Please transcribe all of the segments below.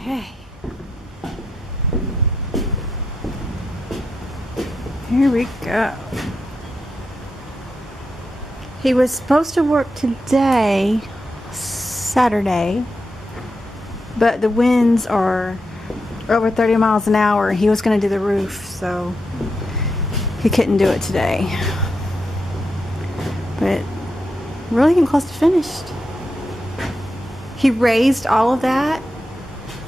Okay. Here we go. He was supposed to work today, Saturday, but the winds are over 30 miles an hour. He was going to do the roof, so he couldn't do it today. But really getting close to finished. He raised all of that.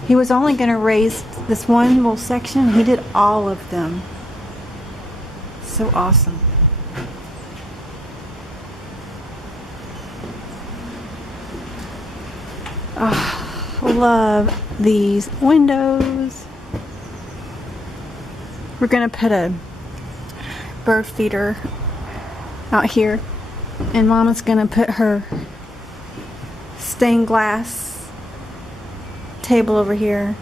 He was only going to raise this one little section. He did all of them. So awesome. Oh, love these windows. We're gonna put a bird feeder out here, and Mama's gonna put her stained glass table over here,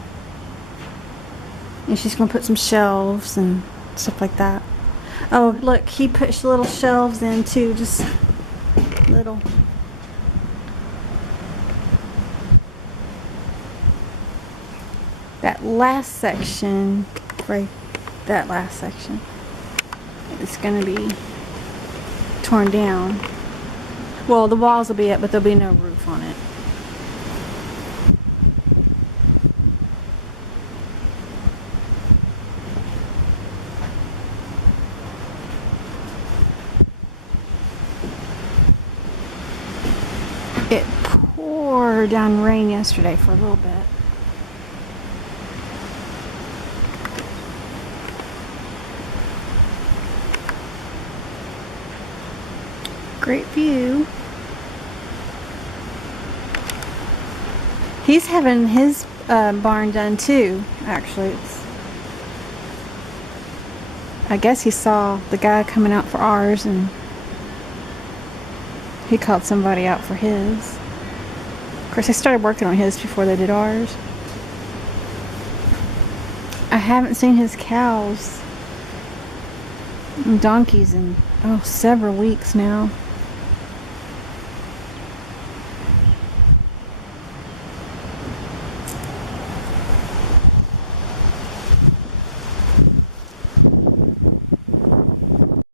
and she's gonna put some shelves and stuff like that. Oh, look, he put little shelves in too, just little. That last section, right, that last section is going to be torn down. Well, the walls will be up, but there'll be no roof on it. It poured down rain yesterday for a little bit. Great view. He's having his barn done too, actually. I guess he saw the guy coming out for ours and he called somebody out for his. Of course, they started working on his before they did ours. I haven't seen his cows and donkeys in several weeks now.